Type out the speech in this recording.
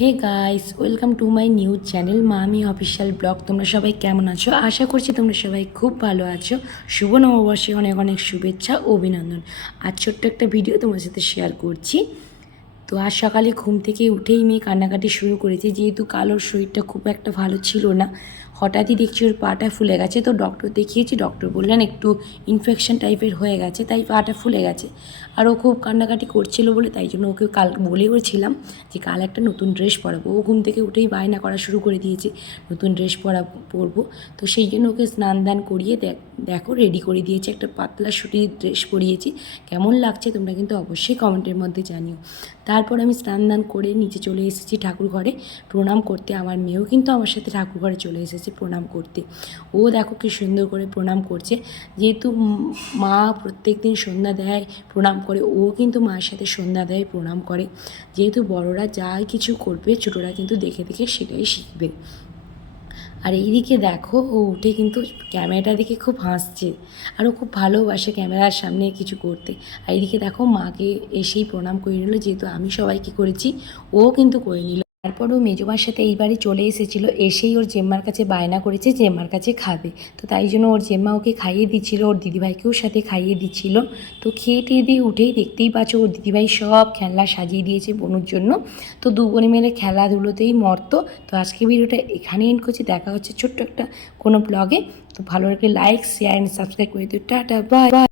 Hey guys, welcome to my new channel Mami official blog. তোমরা সবাই কেমন আছো? আশা করছি তোমরা সবাই খুব ভালো আছো। শুভ নববর্ষে অনেক অনেক শুভেচ্ছা ও অভিনন্দন। আজ ছোট্ট একটা ভিডিও তোমার সাথে শেয়ার করছি। তো আজ সকালে ঘুম থেকে উঠেই মেয়ে কান্নাকাটি শুরু করেছে, যেহেতু কালোর শরীরটা খুব একটা ভালো ছিল না। হঠাৎই দেখছি ওর পাটা ফুলে গেছে, তো ডক্টর দেখিয়েছি। ডক্টর বললেন একটু ইনফেকশন টাইপের হয়ে গেছে, তাই পাটা ফুলে গেছে। আর ও খুব কান্নাকাটি করছিল বলে তাই জন্য ওকে কাল বলেওছিলাম যে কাল একটা নতুন ড্রেস পরাবো। ও ঘুম থেকে উঠেই বায়না করা শুরু করে দিয়েছে নতুন ড্রেস পরবো। তো সেই জন্য ওকে স্নান দান করিয়ে দেখো রেডি করে দিয়েছি, একটা পাতলা সুতির ড্রেস পরিয়েছি। কেমন লাগছে তোমরা কিন্তু অবশ্যই কমেন্টের মধ্যে জানিও। তারপর আমি স্নান দান করে নিচে চলে এসেছি ঠাকুর ঘরে প্রণাম করতে। আমার মেয়েও কিন্তু আমার সাথে ঠাকুর ঘরে চলে এসেছে প্রণাম করতে। ও দেখো কি সুন্দর করে প্রণাম করছে। যেহেতু মা প্রত্যেক দিন সন্ধ্যা দেয়, প্রণাম করে, ও কিন্তু মায়ের সাথে সন্ধ্যা দেয়, প্রণাম করে। যেহেতু বড়রা যাই কিছু করবে ছোটরা কিন্তু দেখে দেখে সেটাই শিখবে। আর এইদিকে দেখো ও উঠে কিন্তু ক্যামেরাটা দেখে খুব হাসছে, আর ও খুব ভালোবাসে ক্যামেরার সামনে কিছু করতে। আর এইদিকে দেখো মাকে এসেই প্রণাম করে নিল, যেহেতু আমি সবাইকে করেছি ও কিন্তু করে নিল। তারপর ও মেজমার সাথে এইবারই চলে এসেছিলো, এসেই ওর জেম্মার কাছে বায়না করেছে জেম্মার কাছে খাবে। তো তাই জন্য ওর জেম্মা ওকে খাইয়ে দিচ্ছিল, ওর দিদিভাইকেও সাথে খাইয়ে দিচ্ছিল। তো খেয়ে টেয়ে দিয়ে উঠেই দেখতেই পাচ্ছ ওর দিদিভাই সব খেলনা সাজিয়ে দিয়েছে বনুর জন্য। তো দু বোনে মিলে খেলাধুলোতেই মর্ত। তো আজকে ভিডিওটা এখানে এন্ড করছি, দেখা হচ্ছে ছোট্ট একটা কোনো ব্লগে। তো ভালো লাগলে লাইক শেয়ার অ্যান্ড সাবস্ক্রাইব করে দিও। Tata bye bye.